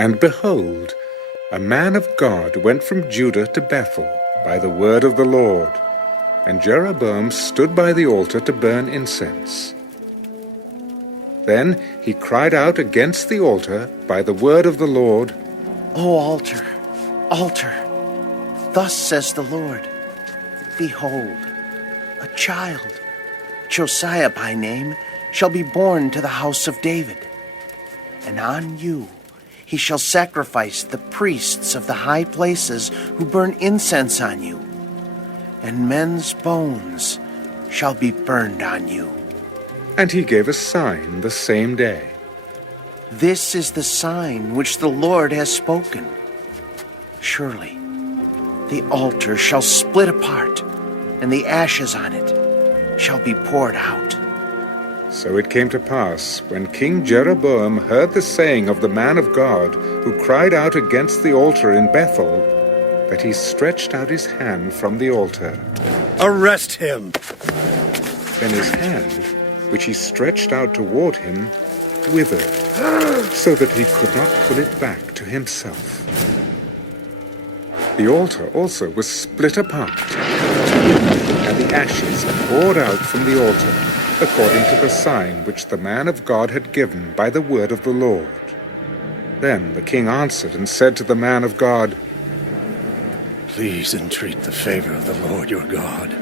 And behold, a man of God went from Judah to Bethel by the word of the Lord, and Jeroboam stood by the altar to burn incense. Then he cried out against the altar by the word of the Lord, O altar, altar, thus says the Lord, behold, a child, Josiah by name, shall be born to the house of David, and on you he shall sacrifice the priests of the high places who burn incense on you, and men's bones shall be burned on you. And he gave a sign the same day. This is the sign which the Lord has spoken. Surely the altar shall split apart, and the ashes on it shall be poured out. So it came to pass, when King Jeroboam heard the saying of the man of God, who cried out against the altar in Bethel, that he stretched out his hand from the altar. Arrest him! Then his hand, which he stretched out toward him, withered, so that he could not pull it back to himself. The altar also was split apart, and the ashes poured out from the altar, according to the sign which the man of God had given by the word of the Lord. Then the king answered and said to the man of God, Please entreat the favor of the Lord your God,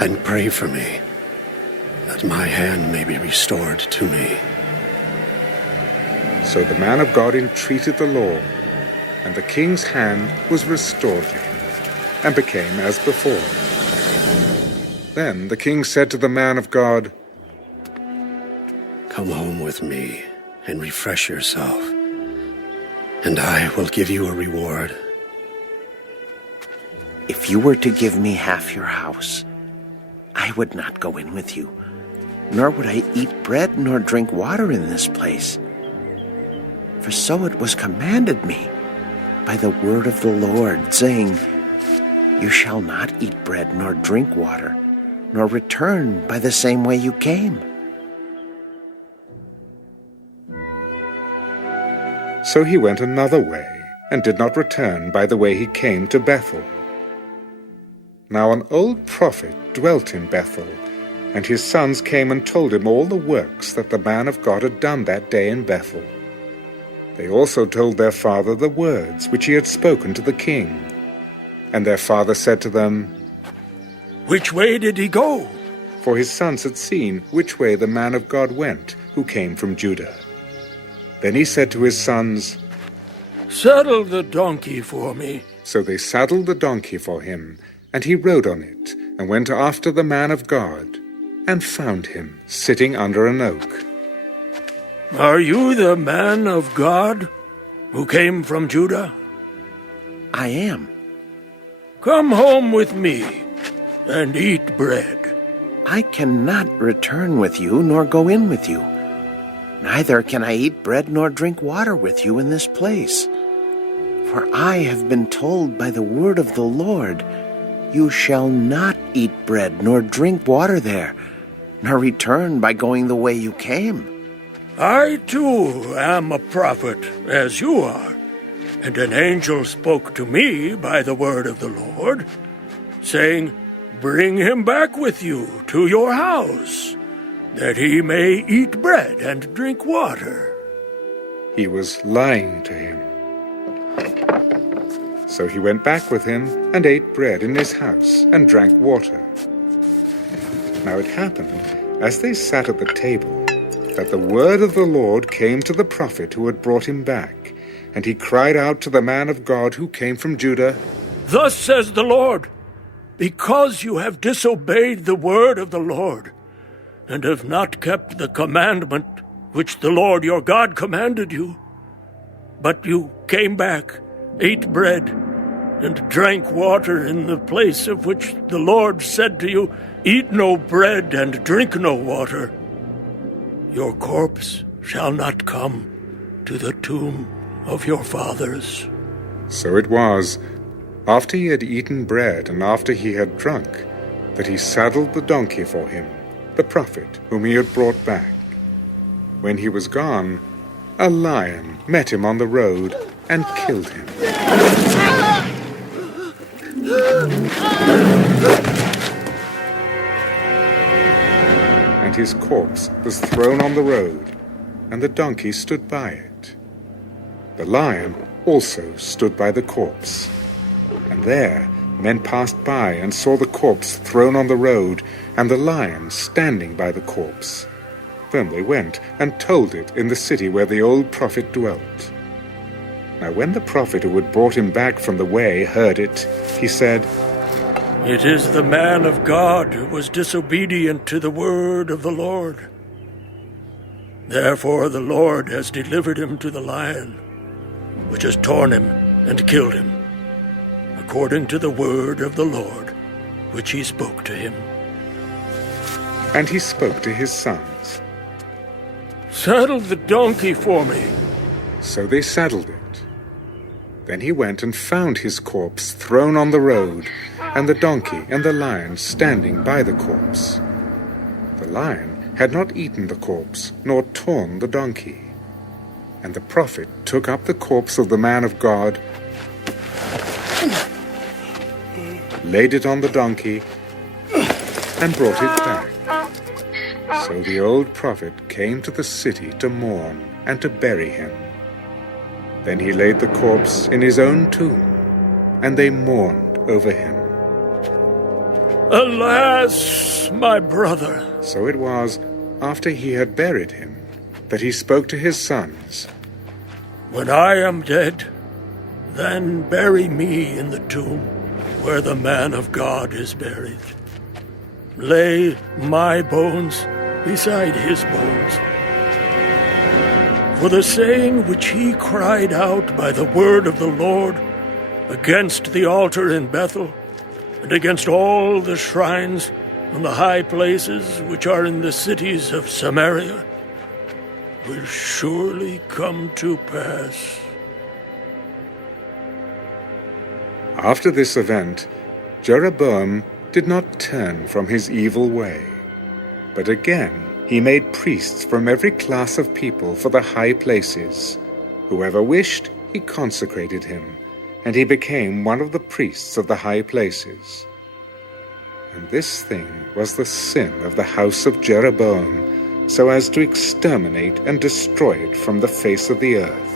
and pray for me, that my hand may be restored to me. So the man of God entreated the Lord, and the king's hand was restored to him, and became as before. Then the king said to the man of God, Come home with me and refresh yourself, and I will give you a reward. If you were to give me half your house, I would not go in with you, nor would I eat bread nor drink water in this place. For so it was commanded me by the word of the Lord, saying, You shall not eat bread nor drink water, nor return by the same way you came. So he went another way, and did not return by the way he came to Bethel. Now an old prophet dwelt in Bethel, and his sons came and told him all the works that the man of God had done that day in Bethel. They also told their father the words which he had spoken to the king. And their father said to them, Which way did he go? For his sons had seen which way the man of God went, who came from Judah. Then he said to his sons, Saddle the donkey for me. So they saddled the donkey for him, and he rode on it, and went after the man of God, and found him sitting under an oak. Are you the man of God who came from Judah? I am. Come home with me and eat bread. I cannot return with you, nor go in with you. Neither can I eat bread nor drink water with you in this place. For I have been told by the word of the Lord, You shall not eat bread nor drink water there, nor return by going the way you came. I too am a prophet, as you are, and an angel spoke to me by the word of the Lord, saying, Bring him back with you to your house, that he may eat bread and drink water. He was lying to him. So he went back with him, and ate bread in his house, and drank water. Now it happened, as they sat at the table, that the word of the Lord came to the prophet who had brought him back, and he cried out to the man of God who came from Judah, Thus says the Lord, Because you have disobeyed the word of the Lord, and have not kept the commandment which the Lord your God commanded you, but you came back, ate bread, and drank water in the place of which the Lord said to you, Eat no bread and drink no water, your corpse shall not come to the tomb of your fathers. So it was, after he had eaten bread and after he had drunk, that he saddled the donkey for him, the prophet whom he had brought back. When he was gone, a lion met him on the road and killed him. And his corpse was thrown on the road, and the donkey stood by it. The lion also stood by the corpse, and there men passed by and saw the corpse thrown on the road, and the lion standing by the corpse. Then they went and told it in the city where the old prophet dwelt. Now when the prophet who had brought him back from the way heard it, he said, It is the man of God who was disobedient to the word of the Lord. Therefore the Lord has delivered him to the lion, which has torn him and killed him, according to the word of the Lord, which he spoke to him. And he spoke to his sons. Saddle the donkey for me. So they saddled it. Then he went and found his corpse thrown on the road, and the donkey and the lion standing by the corpse. The lion had not eaten the corpse, nor torn the donkey. And the prophet took up the corpse of the man of God, laid it on the donkey, and brought it back. So the old prophet came to the city to mourn and to bury him. Then he laid the corpse in his own tomb, and they mourned over him. Alas, my brother! So it was, after he had buried him, that he spoke to his sons. When I am dead, then bury me in the tomb where the man of God is buried. Lay my bones beside his bones. For the saying which he cried out by the word of the Lord against the altar in Bethel, and against all the shrines and the high places which are in the cities of Samaria, will surely come to pass. After this event, Jeroboam did not turn from his evil way, but again he made priests from every class of people for the high places. Whoever wished, he consecrated him, and he became one of the priests of the high places. And this thing was the sin of the house of Jeroboam, so as to exterminate and destroy it from the face of the earth.